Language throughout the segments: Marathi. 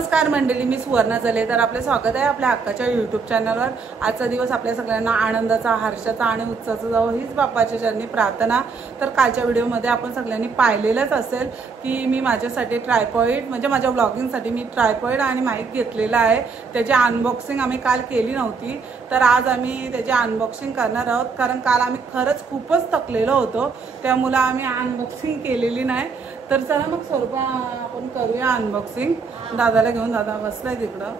नमस्कार मंडळी, मी सुवर्णा जले. तर आपले स्वागत आहे आपल्या हक्काच्या यूट्यूब चॅनलवर. आजचा दिवस आपल्या सगळ्यांना आनंदाचा, हर्षाचा आणि उत्साहाचा जावो हीच बाप्पाच्या चरणी प्रार्थना. तर कालच्या व्हिडिओमध्ये आपण सगळ्यांनी पाहिलेलंच असेल की मी माझ्यासाठी ट्रायपॉइड म्हणजे माझ्या ब्लॉगिंगसाठी मी ट्रायपॉइड आणि माईक घेतलेला आहे. त्याची अनबॉक्सिंग आम्ही काल केली नव्हती, तर आज आम्ही त्याची अनबॉक्सिंग करणार आहोत. कारण काल आम्ही खरंच खूपच थकलेलो होतो, त्यामुळे आम्ही अनबॉक्सिंग केलेली नाही. तर चला मग स्वरूप आपण करूया अनबॉक्सिंग. दादाला घेऊन, दादा बसलाय तिकडं.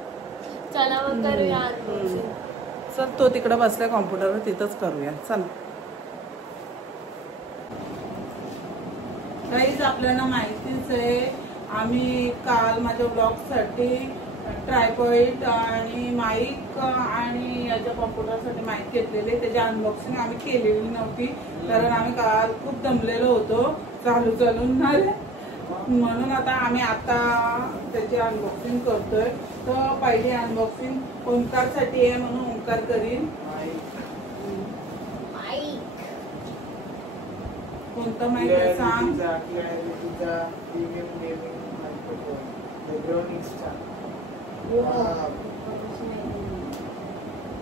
चला मग करूया अनबॉक्सिंग. चल, तो तिकडं बसलाय कॉम्प्युटरवर, तिथंच करूया. चल काहीच आपल्याला माहितीच आहे, आम्ही काल माझ्या ब्लॉगसाठी ट्रायपॉइड आणि माईक आणि याच्या कॉम्प्युटरसाठी माईक घेतलेले. त्याची अनबॉक्सिंग आम्ही केलेली नव्हती, कारण आम्ही काल खूप दमलेलो होतो चालून म्हणून आम्ही आता त्याची अनबॉक्सिंग करतोय. तर पहिली अनबॉक्सिंग ओंकारसाठी आहे, म्हणून ओंकार करीन. कोणता माईक आहे सांग.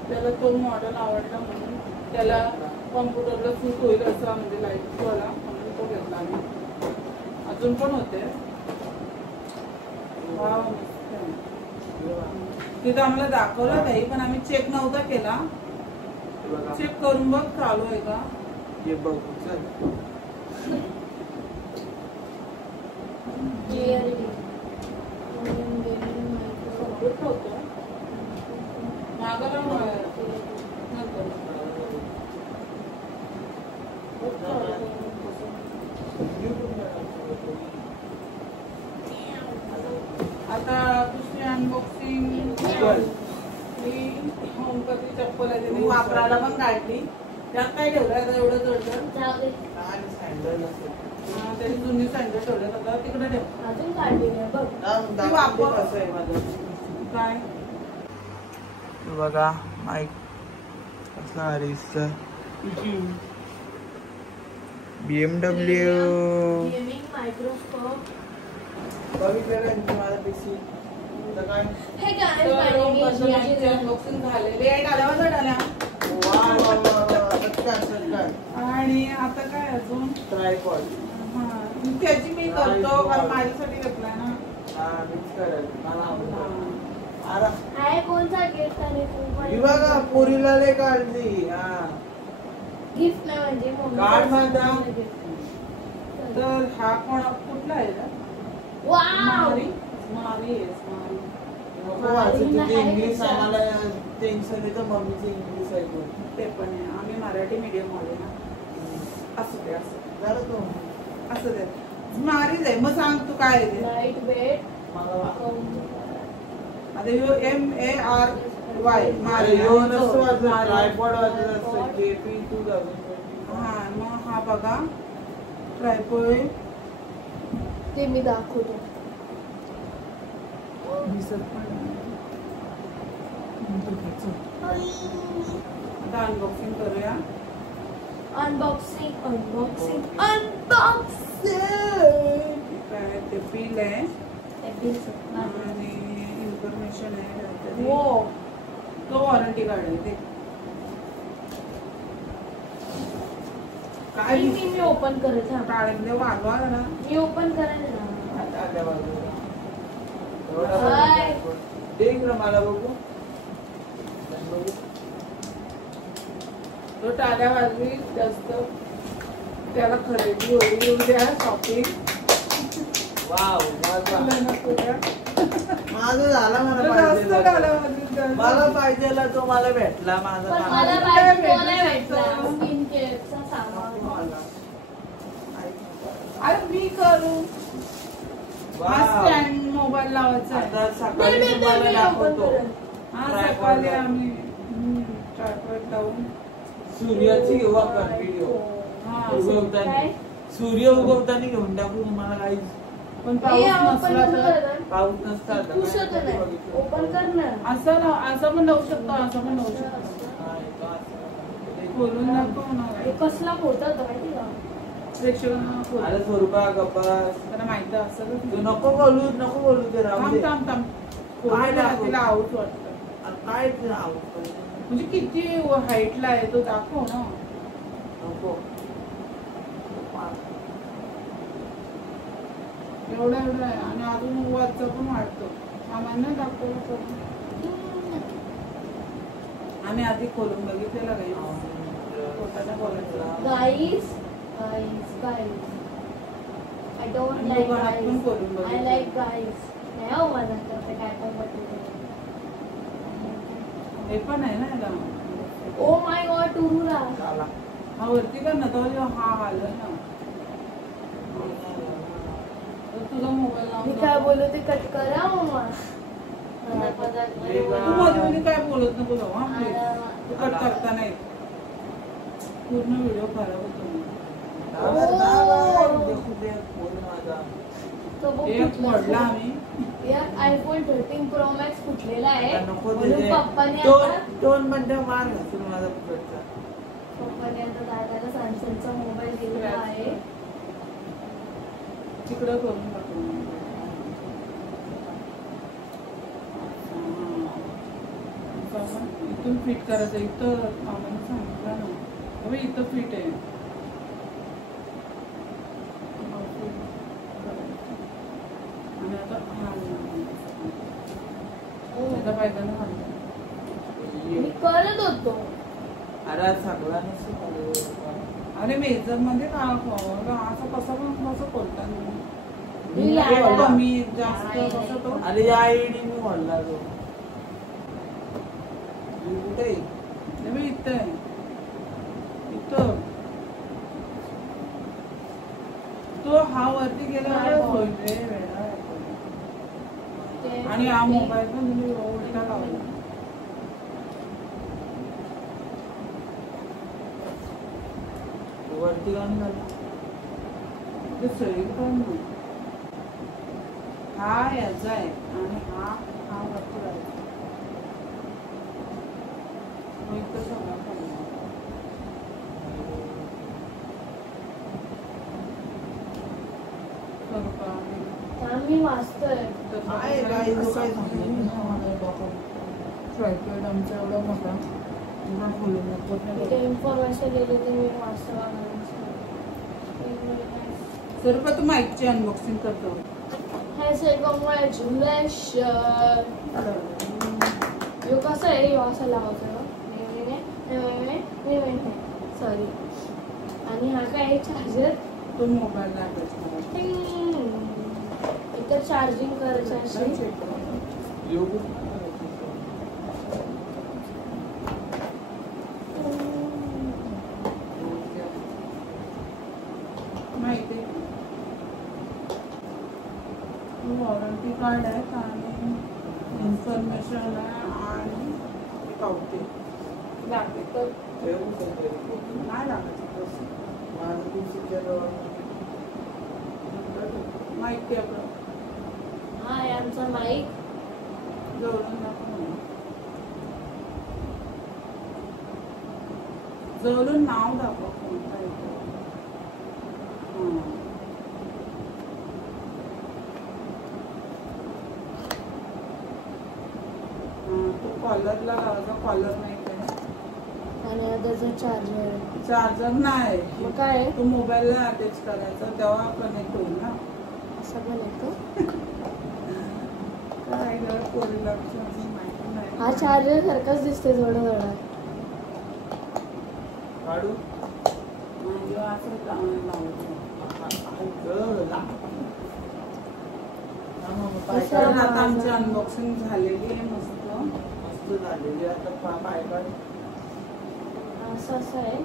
त्याला तो मॉडेल आवडला म्हणून त्याला कॉम्प्युटरला सूट होईल असा, म्हणजे लाईट वाला, म्हणून तो घेतला आम्ही. अजून पण होते तिथं आम्हाला दाखवलं काही, पण आम्ही चेक नव्हता केला. चेक करून बघ चालू आहे का. आता दुसरी अनबॉक्सिंग ओंकारची चप्पल आहे, तिने वापरायला पण काढली. त्यात काय ठेवलं आता एवढं जड त्याची जुनी सँडल ठेवल्यात, आता तिकडे ठेव. अजून काढली वापर काय बघा माईक कसला BMW मायक्रोस्कोप. अनबॉक्सिंग झालेली आहे. आणि आता काय अजून ट्रायपॉड. त्याची मी करतो, कारण माझ्यासाठी घेतलाय ना. कोणता गिफ्ट आहे बघा पोरीला लय काढली. गिफ्ट नाही म्हणजे कार्ड माझा. तर हा कोण कुठला आहे का. इंग्लिश आम्हाला टेन्शन येतं, मम्मीचं इंग्लिश आहे ते पण आहे. आम्ही मराठी मीडियम मध्ये ना. असू दे असू दे, मारीच आहे. मग सांग तू काय आहे. Light weight. आता MARY मग हा बघा ट्रायपॉइड. ते मी दाखवतो. आता अनबॉक्सिंग करूया. अनबॉक्सिंग काय ते बिल आहे आणि इन्फॉर्मेशन आहे. तो वॉरंटी कार्ड आहे ते. काय मी ओपन करत काढले वाढवा ना. मी ओपन करायला मला बघू. तो टाळ्या वाजवी जास्त त्याला खरेदी होईल. उद्या शॉपिंग. माझं झाला. मला पाहिजे तो मला भेटला. माझा अरे मी करू. मोबाईल लावायचा. सकाळी तुम्हाला दाखवतो. सकाळी आम्ही ट्रायपॉइड लावून सूर्याची व्हिडिओ उगवताना, सूर्य उगवताना घेऊन टाकू तुम्हाला. काही पण पाऊस नसला तर, पाऊस नसता ओपन कर ना. असं पण लावू शकतो, असं पण लावू शकतो. खोलून दाखव ना. कसला होता माहिती का. अरे स्वरूपा गप्पा त्यांना माहिती असं नको बोलू ते राहू दे. थांब काय दाखवू? तिला आऊच वाटतं. काय ते आवडतं? म्हणजे किती हाईटला आहे तो दाखव ना. नको. एवढा एवढा आहे आणि अजून वरचा पण वाटतो. आम्हाला दाखवलं करून. आम्ही आधी खोलून बघितलेलं काही पोटाने बोलायचं. Guys, guys. I don't आणि like दोघं हात पण guys. खोलून I बघितले. like guys. नाही हो मला तर ते काय पण वाटतं. हे पण आहे ना याला. Oh my god, टुरूला. चला. हा वरती कर ना तो हा आलं ना. तर तुझा मोबाईल मी काय बोलू ते कट करा मम्मा. तू मध्ये मध्ये काय बोलत नको जाऊ हा प्लीज. तू कट करता नाही. पूर्ण व्हिडिओ खराब होतो. एक पडला आम्ही. आयफोन 13 प्रो मॅक्स फुटलेला आहे नको म्हणून पप्पाने आता दोन मिनिटं मार घासून माझा पुढचा. पप्पाने आता दादाला सॅमसंगचा मोबाईल दिलेला आहे. तिकडं करून टाकू. इथून फिट करायचं. इथं आम्हाला सांगितलं ना. अबे इथं फिट आहे. आणि आता त्याचा पायदान घालतो. मी करत होतो. अरे सगळा नसतो. अरे मेजर मध्ये काय असं कसं पण कसं बोलता मी लाडा. कमी जास्त कसं तो. अरे या आईडी मी म्हणला तो कुठे नाही इथं आहे. इथं तो हा वरती गेला होईल रे वेळा. आणि हा मोबाईल पण तुम्ही उलटा लावला. वरती गाणं झालं. ते सगळी पण हा याचा आहे आणि हा हा वरती राहायचा. इथं सगळं पडलं. करू का? मी वाचतोय. काय काय जो काय सांगितलं ट्रायपॉड आमचा एवढा मोठा एवढा खोलून इथे इन्फॉर्मेशन दिली ती मी वाचतो. सर तू माईकची अनबॉक्सिंग करतो. हे से कॉंग्रॅच्युलेशन. यो कसं आहे यो असं लावायचं सॉरी. आणि हा काय आहे चार्जर. तो मोबाईलला अटॅच करायचा. इथं चार्जिंग करायचं असेल. माहिती वॉरंटी कार्ड आहे आणि इन्फॉर्मेशन आहे आणि पावती लागते तर नाही लागायचं तसं. माहिती आपलं हा आहे आमचा माईक. जवळून दाखव. जवळून नाव दाखव कोणता येतो. तो कॉलरला लावायचा. कॉलर नाही काय आणि त्याचा चार्जर आहे. चार्जर नाही. मग काय आहे? तो मोबाईलला अटॅच करायचा तेव्हा कनेक्ट होईल ना. असं पण येतो. काय गं पोरीला माहिती नाही. हा चार्जर सारखाच दिसते थोडं थोडं. काढू असं लावायचं. तर आता आमची अनबॉक्सिंग झालेली आहे. मस्त झालेली. आता पाय काढ. असं आहे.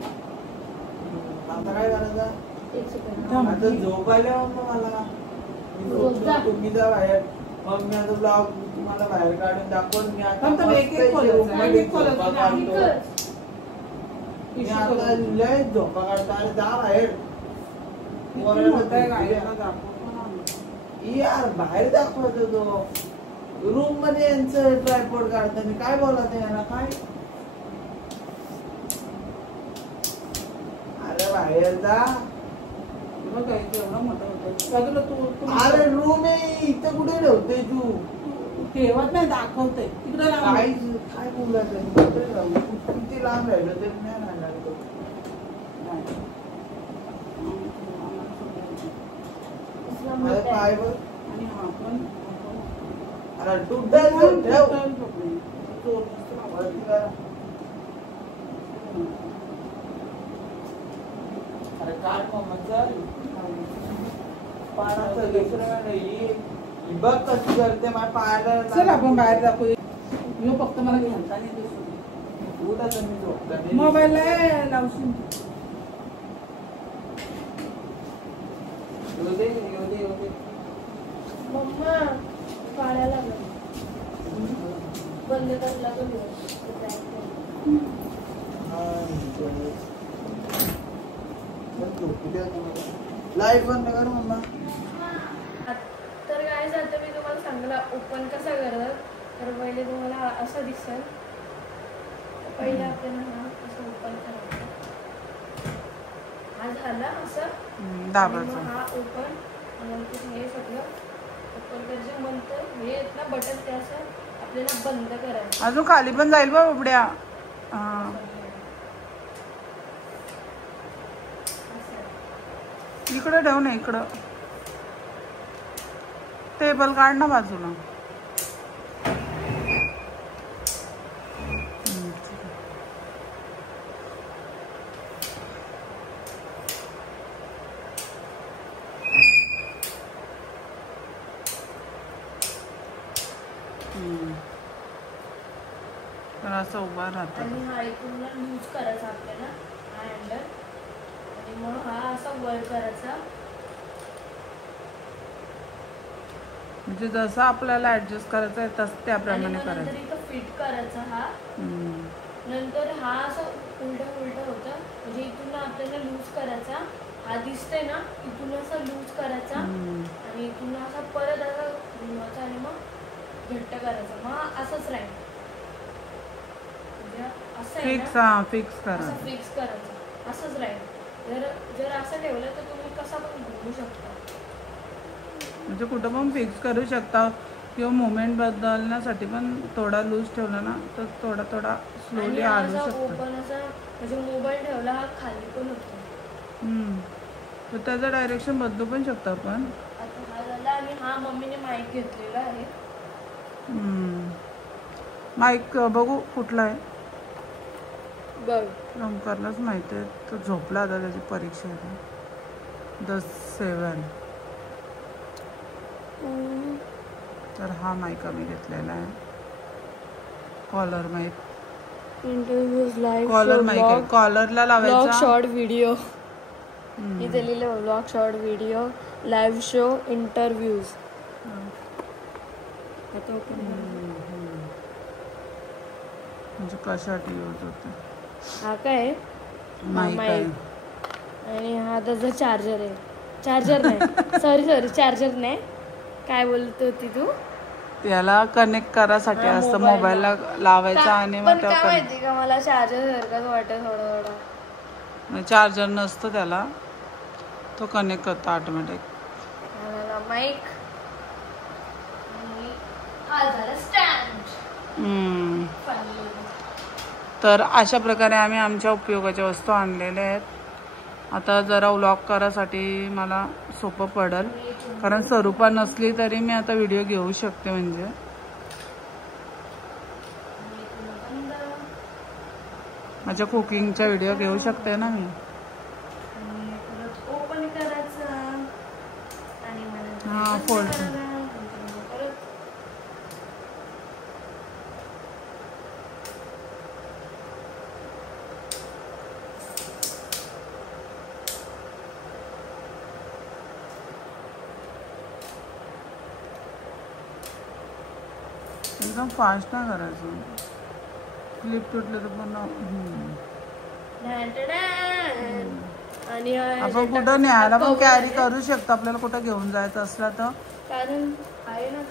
आता काय करायचं. एक सेकंड. आता झोप आल्या मला. तुम्ही जा बाहेर. मग मी आता ब्लॉग तुम्हाला बाहेर काढून दाखवून मी आता मी आता लय झोपा काढतो. अरे जा बाहेर. यार बाहेर दाखवतो तो रूम मध्ये यांचं ट्रायपॉड काढताना काय बोलत यांना काय. अरे बाहेर जा. एवढा मोठा होता. अरे रूम आहे इथं कुठे ठेवते तू. ठेवत नाही, दाखवते तिकडे काय बोलायचं, किती लांब राहिलं तरी नाही राहणार तो. अरे पाय बघ. आणि हा पण अरे तुटल ठेव. वरती करा. अरे काय मम्मा चल. पाण्याचं दुसरं नाही. ही बघ कशी करते माझ्या पायाला. चल आपण बाहेर दाखवू. यो फक्त मला घ्यायचा नाही दिसतो. उठाच मी झोपता. मोबाईलला लावशील. येऊ दे. मम्मा काढायला लागलं बंद करला तो लाईट बंद कर मम्मा. तर काय आता मी तुम्हाला सांगला ओपन कसा करतात. तर पहिले तुम्हाला असं दिसेल. पहिले आपल्याला हा असं ओपन करायचं. हा झाला असं दाबायचं. हा ओपन नंतर हे सगळं ओपन करायचं. नंतर हे आहेत ना बटन ते असं आपल्याला बंद करायचं. अजून खाली पण जाईल बा उबड्या. इकडं ठेव ना, इकडं टेबल काढ ना बाजूला. तर असं उभा राहतं. आणि हा इकडून लूज करायचा आपल्याला हा हँडल. आणि मग हा असा वर करायचा. म्हणजे जसं आपल्याला ऍडजस्ट करायचं आहे तसं त्याप्रमाणे नंतर करायचं. इथं फिट करायचा हा. नंतर हा असं उलट होतं. म्हणजे इथून आपल्याला लूज करायचा. हा दिसतंय ना, इथून असा लूज करायचा आणि इथून असा परत असा घुमवायचा आणि मग घट्ट करायचा. मग असंच राहील. म्हणजे असं आहे ना, फिक्स करा. असं फिक्स करायचं. असंच राहील. जर असं ठेवलं तर तुम्ही कसा पण घुमू शकता. म्हणजे कुठं पण फिक्स करू शकता किंवा मुवमेंट बदलण्यासाठी पण थोडा लूज ठेवला ना तर थोडा स्लोली हलू शकतो. ओपन असं म्हणजे मोबाईल ठेवला हा खाली पण होतो. तर त्याचं डायरेक्शन बदलू पण शकतो आपण. आता हा झाला. आणि हा मम्मीने माईक घेतलेला आहे. माईक बघू कुठला आहे. बघ ओंकारलाच माहिती आहे. तो झोपला आता, त्याची परीक्षा आहे 10/7. तर हा माईक आम्ही घेतलेला आहे. Collar mike. Interviews live collar mike आहे. कॉलरला लावायचा. Short video. इथे लिहिलं vlog short video live show interviews. आता म्हणजे कशासाठी यूज होते. हा काय माईक आहे. आणि हा त्याचा चार्जर आहे. चार्जर नाही सॉरी चार्जर नाही. काय बोलत होती तू. त्याला कनेक्ट करायसाठी असतं. मोबाईलला लावायचा आणि मग काय माहिती का मला चार्जर सारखाच वाटत थोडा. चार्जर नसतं त्याला, तो कनेक्ट करतो ऑटोमॅटिक. माईक हा झाला स्टँड. तर अशा प्रकारे आम्ही आमच्या उपयोगाच्या वस्तू आणलेल्या आहेत. आता जरा व्लॉग करायसाठी मला सोपं पडेल, कारण स्वरूपा नसली तरी मी आता व्हिडिओ घेऊ शकते. म्हणजे माझ्या कुकिंगचा व्हिडिओ घेऊ शकते ना मी. ओपन करायचं आणि हा फोल्ड. एकदम फास्ट नाही करायचं. क्लिप तुटले तर पण. आणि आपण कुठं न्यायला पण कॅरी करू शकतो. आपल्याला कुठं घेऊन जायचं असलं तर कारण आहे ना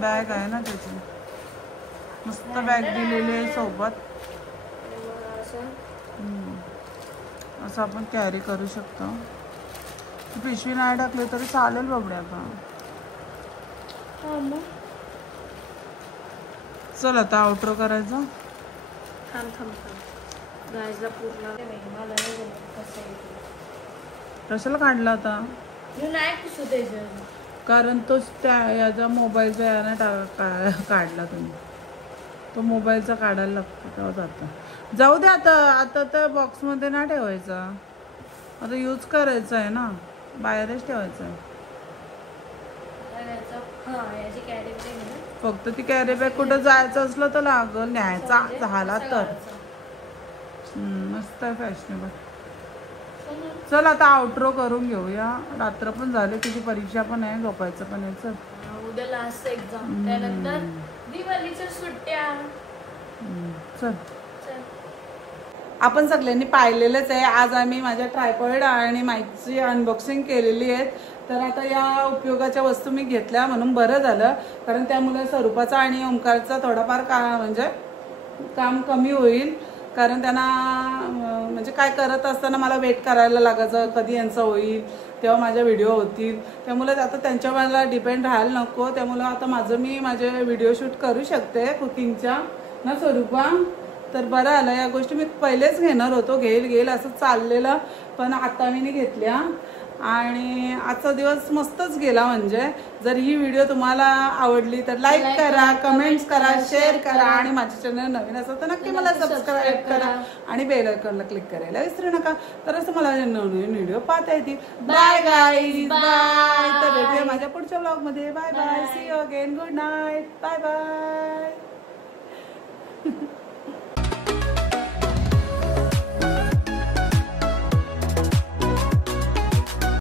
बॅग आहे ना त्याची. मस्त बॅग दिलेली आहे सोबत. असं आपण कॅरी करू शकतो. पिशवी नाही टाकली तरी चालेल बाबड्या. आता चल आता आउटरो करायचा. थांब गायला पूर्ण मला नाही जमत कसं आहे ते. कशाला काढला आता? मी नाही पुसू त्याच्यावर. कारण तो याचा मोबाईलचा याने काढला तुम्ही. तो मोबाईलचा काढायला लागतो तेव्हा जाता. जाऊ दे आता. आता तर बॉक्समध्ये नाही ठेवायचा. आता यूज करायचा आहे ना, बाहेरच ठेवायचा आहे. याची कॅरी बॅग आहे ना. फक्त ती कॅरी बॅग कुठं जायचं असलं तर लागल न्यायचा झाला तर. मस्त आहे, फॅशनेबल. चल आता आउटरो करून घेऊया. रात्र पण झाले, तुझी परीक्षा पण आहे, झोपायचं पण आहे. चल उद्या लास्ट एक्झाम, त्यानंतर दिवाळीच्या सुट्ट्या. चल आपण सगळ्यांनी पाहिलेलंच आहे. आज आम्ही माझ्या ट्रायपॉड आणि माईकची अनबॉक्सिंग केलेली आहे. तर आता या उपयोगाच्या वस्तू मी घेतल्या म्हणून बरं झालं, कारण त्यामुळे स्वरूपाचा आणि ओंकारचा थोडाफार म्हणजे काम कमी होईल. कारण त्यांना म्हणजे काय करत असताना मला वेट करायला लागायचं, कधी यांचं होईल तेव्हा माझ्या व्हिडिओ होतील. त्यामुळे आता त्यांच्या मला डिपेंड राहायला नको. त्यामुळे आता मी माझे व्हिडिओ शूट करू शकते कुकिंगच्या ना स्वरूपा. तर बरं आलं. या गोष्टी मी पहिलेच घेणार होतो, घेईल असं चाललेलं, पण आता मी नाही घेतल्या. आणि आजचा दिवस मस्तच गेला. म्हणजे जर ही व्हिडिओ तुम्हाला आवडली तर लाईक करा, कमेंट्स करा, शेअर करा. आणि माझ्या चॅनल नवीन असेल तर नक्की मला सबस्क्राईब करा आणि बेल आयकॉनला क्लिक करायला विसरू नका. तर असं मला नवीन व्हिडिओ पाहता येतील. Bye guys, bye. तर भेटूया माझ्या पुढच्या ब्लॉगमध्ये. Bye bye, see you again, good night, bye bye.